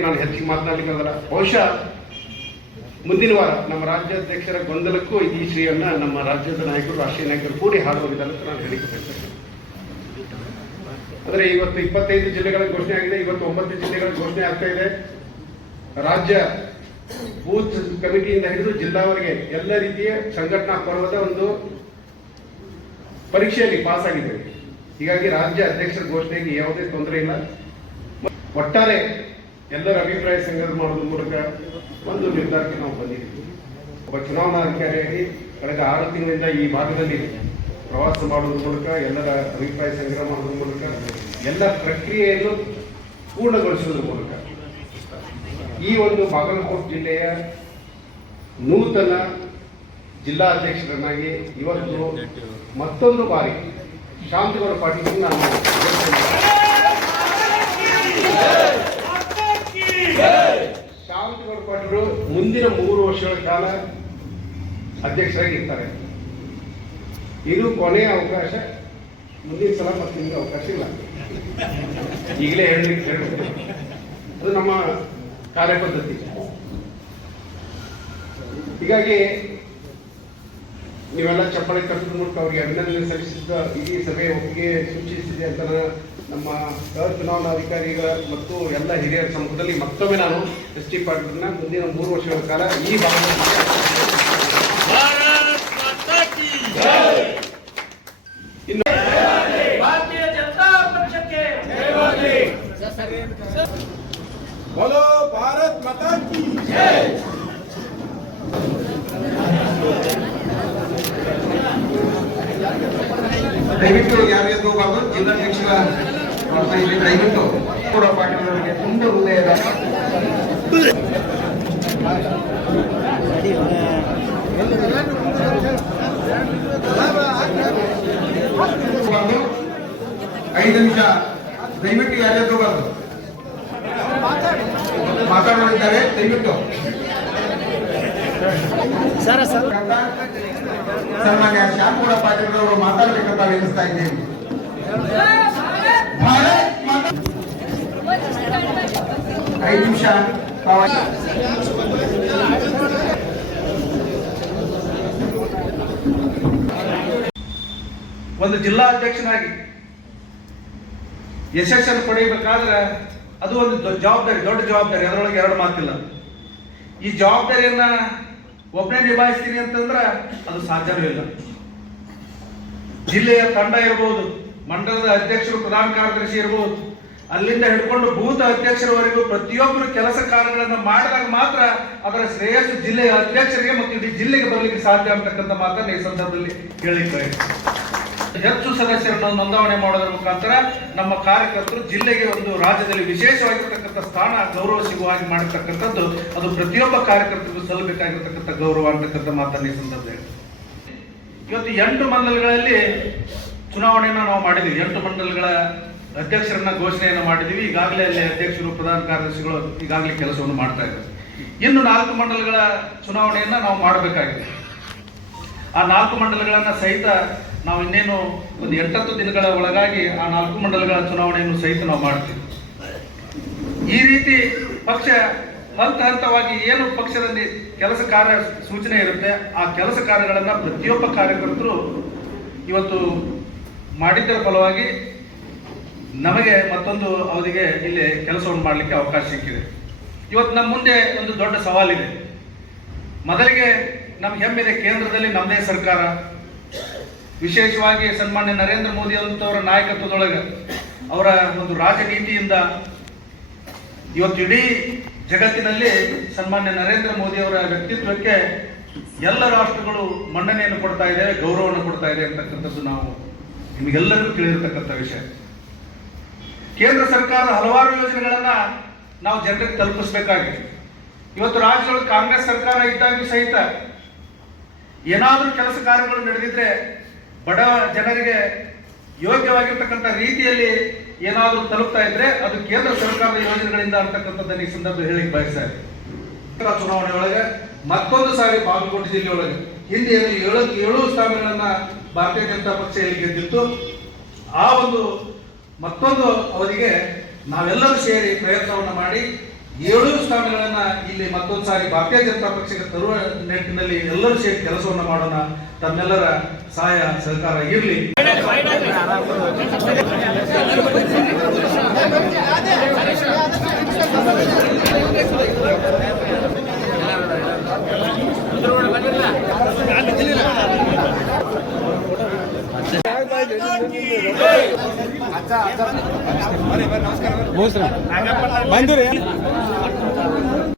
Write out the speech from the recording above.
ನಾನು ಹೆಚ್ಚಿಗೆ ಮಾತನಾಡಲಿಕ್ಕೆ ಆಗಲ್ಲ ಬಹುಶಃ ಮುಂದಿನ ವಾರ ನಮ್ಮ ರಾಜ್ಯಾಧ್ಯಕ್ಷರ ಗೊಂದಲಕ್ಕೂ ಈ ಶ್ರೀಯನ್ನ ನಮ್ಮ ರಾಜ್ಯದ ನಾಯಕರು, ರಾಷ್ಟ್ರೀಯ ನಾಯಕರು ಕೂಡಿ ಹಾಡುವುದಿಲ್ಲ ಅಂತ ನಾನು ಹೇಳಿಕೆ ಬಯಸ್ತೇನೆ. ಇವತ್ತು ಇಪ್ಪತ್ತೈದು ಜಿಲ್ಲೆಗಳ ಘೋಷಣೆ ಆಗಿದೆ, ಇವತ್ತು ಒಂಬತ್ತು ಜಿಲ್ಲೆಗಳ ಘೋಷಣೆ ಆಗ್ತಾ ಇದೆ. ರಾಜ್ಯ ಬೂತ್ ಕಮಿಟಿಯಿಂದ ಹಿಡಿದು ಜಿಲ್ಲಾವರೆಗೆ ಎಲ್ಲ ರೀತಿಯ ಸಂಘಟನಾ ಪರ್ವದ ಒಂದು ಪರೀಕ್ಷೆಯಲ್ಲಿ ಪಾಸ್ ಆಗಿದೆ ಹೀಗಾಗಿ ರಾಜ್ಯ ಅಧ್ಯಕ್ಷರ ಘೋಷಣೆಗೆ ಯಾವುದೇ ತೊಂದರೆ ಇಲ್ಲ. ಒಟ್ಟಾರೆ ಎಲ್ಲರ ಅಭಿಪ್ರಾಯ ಸಂಗ್ರಹ ಮಾಡುವ ಮೂಲಕ ಒಂದು ನಿರ್ಧಾರಕ್ಕೆ ನಾವು ಬಂದಿದ್ದೀವಿ. ಒಬ್ಬ ಚುನಾವಣಾಧಿಕಾರಿಯಾಗಿ ಕಳೆದ ಆರು ತಿಂಗಳಿಂದ ಈ ಭಾಗದಲ್ಲಿ ಪ್ರವಾಸ ಮಾಡೋದ್ರ ಮೂಲಕ, ಎಲ್ಲರ ಅಭಿಪ್ರಾಯ ಸಂಗ್ರಹ ಮಾಡೋದ್ರ ಮೂಲಕ, ಎಲ್ಲ ಪ್ರಕ್ರಿಯೆಯನ್ನು ಪೂರ್ಣಗೊಳಿಸುವುದರ ಮೂಲಕ. ಈ ಒಂದು ಬಾಗಲಕೋಟೆ ಜಿಲ್ಲೆಯ ನೂತನ ಜಿಲ್ಲಾಧ್ಯಕ್ಷರನ್ನಾಗಿ ಇವತ್ತು ಮತ್ತೊಂದು ಬಾರಿ ಶಾಂತಿಗೌಡ ಪಾಟೀಲ್ ನಾನು ಶಾಂತಿಗೌಡ ಮುಂದಿನ ಮೂರು ವರ್ಷಗಳ ಕಾಲ ಅಧ್ಯಕ್ಷರಾಗಿರ್ತಾರೆ. ಇದು ಕೊನೆಯ ಅವಕಾಶ. ಮುಂದಿನ ಸಲ ಮತ್ತೆ ನಿಮಗೆ ಅವಕಾಶ ಇಲ್ಲ. ಈಗಲೇ ಹೇಳಲಿಕ್ಕೆ ಅದು ನಮ್ಮ ಕಾರ್ಯಪದ್ಧತಿ. ಹೀಗಾಗಿ ನೀವೆಲ್ಲ ಚಪ್ಪಾಳೆ ಕಟ್ಟದ ಮೂಲಕ ಅವರಿಗೆ ಅಭಿನಂದನೆ ಸಲ್ಲಿಸಿದ್ದ ಇಡೀ ಸಭೆ ಒಪ್ಪಿಗೆ ಸೂಚಿಸಿದೆ ಅಂತ ನಮ್ಮ ಚುನಾವಣಾಧಿಕಾರಿಗಳ ಮತ್ತು ಎಲ್ಲ ಹಿರಿಯರ ಸಮ್ಮುಖದಲ್ಲಿ ಮತ್ತೊಮ್ಮೆ ನಾನು ಎಸ್ ಟಿ ಪಾಟೀಲ್ನ ಮುಂದಿನ ಮೂರು ವರ್ಷಗಳ ಕಾಲ ಈ ಭಾಗದಲ್ಲಿ भारत माता की ಇನ್ನು भारतीय जनता पक्ष के बोलो भारत माता की ದಯವಿಟ್ಟು ಯಾರು ಎದ್ದು ಹೋಗಬಾರ್ದು? ಜಿಲ್ಲಾಧ್ಯಕ್ಷರ ದಯವಿಟ್ಟು ಕೂಡ ಪಾಟೀಲ್ ಅವರಿಗೆ ತುಂಬ ಹೃದಯ. ಐದು ನಿಮಿಷ. ದಯವಿಟ್ಟು ಯಾರು ಎದ್ದು ಹೋಗಬಾರ್ದು? ಮಾತಾಡೋರಿದ್ದಾರೆ ದಯವಿಟ್ಟು. ಪಾಟೀಲ್ ಅವರು ಮಾತಾಡ್ಬೇಕಂತ ಐದು ನಿಮಿಷ. ಒಂದು ಜಿಲ್ಲಾ ಅಧ್ಯಕ್ಷನಾಗಿ ಯಶಸ್ಸನ್ನು ಪಡೆಯಬೇಕಾದ್ರೆ ಅದು ಒಂದು ಜವಾಬ್ದಾರಿ ದೊಡ್ಡ ಜವಾಬ್ದಾರಿ. ಅದರೊಳಗೆ ಎರಡು ಮಾತಿಲ್ಲ. ಈ ಜವಾಬ್ದಾರಿಯನ್ನ ಒಬ್ಬನೇ ನಿಭಾಯಿಸ್ತೀನಿ ಅಂತಂದ್ರೆ ಅದು ಸಾಧ್ಯವೇ ಇಲ್ಲ. ಜಿಲ್ಲೆಯ ತಂಡ ಇರ್ಬೋದು, ಮಂಡಲದ ಅಧ್ಯಕ್ಷರು ಪ್ರಧಾನ ಕಾರ್ಯದರ್ಶಿ ಇರಬಹುದು ಅಲ್ಲಿಂದ ಹಿಡ್ಕೊಂಡು ಭೂತ ಅಧ್ಯಕ್ಷರವರೆಗೂ ಪ್ರತಿಯೊಬ್ಬರು ಕೆಲಸ ಕಾರ್ಯಗಳನ್ನು ಮಾಡಿದಾಗ ಮಾತ್ರ ಅದರ ಶ್ರೇಯಸ್ಸು ಜಿಲ್ಲೆಯ ಅಧ್ಯಕ್ಷರಿಗೆ ಮತ್ತು ಇಡೀ ಜಿಲ್ಲೆಗೆ ಬರಲಿಕ್ಕೆ ಸಾಧ್ಯ ಅಂತಕ್ಕಂಥ ಮಾತನ್ನ ಈ ಸಂದರ್ಭದಲ್ಲಿ ಹೇಳಿದ್ದಾರೆ ಹೆಚ್ಚು ಸದಸ್ಯರನ್ನು ನೋಂದಾವಣೆ ಮಾಡೋದ್ರ ಮುಖಾಂತರ ನಮ್ಮ ಕಾರ್ಯಕರ್ತರು ಜಿಲ್ಲೆಗೆ ಒಂದು ರಾಜ್ಯದಲ್ಲಿ ವಿಶೇಷವಾಗಿರ್ತಕ್ಕಂಥ ಸ್ಥಾನ ಗೌರವ ಸಿಗುವ ಹಾಗೆ ಮಾಡಿರ್ತಕ್ಕಂಥದ್ದು, ಅದು ಪ್ರತಿಯೊಬ್ಬ ಕಾರ್ಯಕರ್ತರಿಗೂ ಸಲ್ಲಬೇಕಾಗಿರ್ತಕ್ಕಂಥ ಗೌರವ ಅಂತಕ್ಕಂಥ ಮಾತನ್ನ ಈ ಸಂದರ್ಭದಲ್ಲಿ ಇವತ್ತು ಎಂಟು ಮಂಡಲಗಳಲ್ಲಿ ಚುನಾವಣೆಯನ್ನು ನಾವು ಮಾಡಿದ್ದೀವಿ ಎಂಟು ಮಂಡಲಗಳ ಅಧ್ಯಕ್ಷರನ್ನ ಘೋಷಣೆಯನ್ನು ಮಾಡಿದ್ದೀವಿ ಈಗಾಗಲೇ ಅಲ್ಲಿ ಅಧ್ಯಕ್ಷರು, ಪ್ರಧಾನ ಕಾರ್ಯದರ್ಶಿಗಳು ಈಗಾಗಲೇ ಕೆಲಸವನ್ನು ಮಾಡ್ತಾ ಇದ್ದಾರೆ. ಇನ್ನು ನಾಲ್ಕು ಮಂಡಲಗಳ ಚುನಾವಣೆಯನ್ನ ನಾವು ಮಾಡಬೇಕಾಗಿದೆ. ಆ ನಾಲ್ಕು ಮಂಡಲಗಳನ್ನ ಸಹಿತ ನಾವು ಇನ್ನೇನು ಒಂದು ಎಂಟತ್ತು ದಿನಗಳ ಒಳಗಾಗಿ ಆ ನಾಲ್ಕು ಮಂಡಲಗಳ ಚುನಾವಣೆಯನ್ನು ಸಹಿತ ನಾವು ಮಾಡ್ತೀವಿ. ಈ ರೀತಿ ಪಕ್ಷ ಹಂತ ಹಂತವಾಗಿ ಏನು ಪಕ್ಷದಲ್ಲಿ ಕೆಲಸ ಕಾರ್ಯ ಸೂಚನೆ ಇರುತ್ತೆ, ಆ ಕೆಲಸ ಕಾರ್ಯಗಳನ್ನು ಪ್ರತಿಯೊಬ್ಬ ಕಾರ್ಯಕರ್ತರು ಇವತ್ತು ಮಾಡಿದ್ದರ ಫಲವಾಗಿ ನಮಗೆ ಮತ್ತೊಂದು ಅವಧಿಗೆ ಇಲ್ಲಿ ಕೆಲಸವನ್ನು ಮಾಡಲಿಕ್ಕೆ ಅವಕಾಶ ಸಿಕ್ಕಿದೆ. ಇವತ್ತು ನಮ್ಮ ಮುಂದೆ ಒಂದು ದೊಡ್ಡ ಸವಾಲಿದೆ. ಮೊದಲಿಗೆ ನಮ್ಮ ಹೆಮ್ಮಿದೆ ಕೇಂದ್ರದಲ್ಲಿ ನಮ್ಮದೇ ಸರ್ಕಾರ. ವಿಶೇಷವಾಗಿ ಸನ್ಮಾನ್ಯ ನರೇಂದ್ರ ಮೋದಿ ಅಂತವರ ನಾಯಕತ್ವದೊಳಗೆ ಅವರ ಒಂದು ರಾಜನೀತಿಯಿಂದ ಇವತ್ತು ಇಡೀ ಜಗತ್ತಿನಲ್ಲಿ ಸನ್ಮಾನ್ಯ ನರೇಂದ್ರ ಮೋದಿ ಅವರ ವ್ಯಕ್ತಿತ್ವಕ್ಕೆ ಎಲ್ಲ ರಾಷ್ಟ್ರಗಳು ಮನ್ನಣೆಯನ್ನು ಕೊಡ್ತಾ ಇದೆ ಗೌರವವನ್ನು ಕೊಡ್ತಾ ಇದೆ ಅಂತಕ್ಕಂಥದ್ದು ನಾವು ನಿಮಗೆಲ್ಲರಿಗೂ ತಿಳಿದಿರ್ತಕ್ಕಂಥ ವಿಷಯ. ಕೇಂದ್ರ ಸರ್ಕಾರದ ಹಲವಾರು ಯೋಜನೆಗಳನ್ನ ನಾವು ಜನರಿಗೆ ತಲುಪಿಸಬೇಕಾಗಿದೆ. ಇವತ್ತು ರಾಜ್ಯದೊಳಗೆ ಕಾಂಗ್ರೆಸ್ ಸರ್ಕಾರ ಇದ್ದಾಗ ಸಹಿತ ಏನಾದರೂ ಕೆಲಸ ಕಾರ್ಯಗಳು ನಡೆದಿದ್ರೆ ಬಡ ಜನರಿಗೆ ಯೋಗ್ಯವಾಗಿರ್ತಕ್ಕಂಥ ರೀತಿಯಲ್ಲಿ ಏನಾದರೂ ತಲುಪ್ತಾ ಇದ್ರೆ ಅದು ಕೇಂದ್ರ ಸರ್ಕಾರದ ಯೋಜನೆಗಳಿಂದ ಅಂತಕ್ಕಂಥದ್ದನ್ನು ಈ ಸಂದರ್ಭ ಹೇಳಿಕ್ ಬಯಸ್ತಾ ಇದೆ ಚುನಾವಣೆ ಒಳಗೆ ಮತ್ತೊಂದು ಸಾರಿ ಬಾಗಲಕೋಟೆ ಜಿಲ್ಲೆಯೊಳಗೆ ಹಿಂದೆ ಏಳು ಏಳು ಸ್ಥಾನಗಳನ್ನ ಭಾರತೀಯ ಜನತಾ ಪಕ್ಷ ಇಲ್ಲಿ ಗೆದ್ದಿತ್ತು. ಆ ಒಂದು ಮತ್ತೊಂದು ಅವರಿಗೆ ನಾವೆಲ್ಲರೂ ಸೇರಿ ಪ್ರಯತ್ನವನ್ನು ಮಾಡಿ ಏಳು ಸ್ಥಾನಗಳನ್ನ ಇಲ್ಲಿ ಮತ್ತೊಂದು ಸಾರಿ ಭಾರತೀಯ ಜನತಾ ಪಕ್ಷಕ್ಕೆ ತರುವ ನಿಟ್ಟಿನಲ್ಲಿ ಎಲ್ಲರೂ ಸೇರಿ ಕೆಲಸವನ್ನ ಮಾಡೋಣ. ತಮ್ಮೆಲ್ಲರ ಸಹಾಯ, ಸಹಕಾರ ಇರಲಿ. ಬಂದ್ರಿ.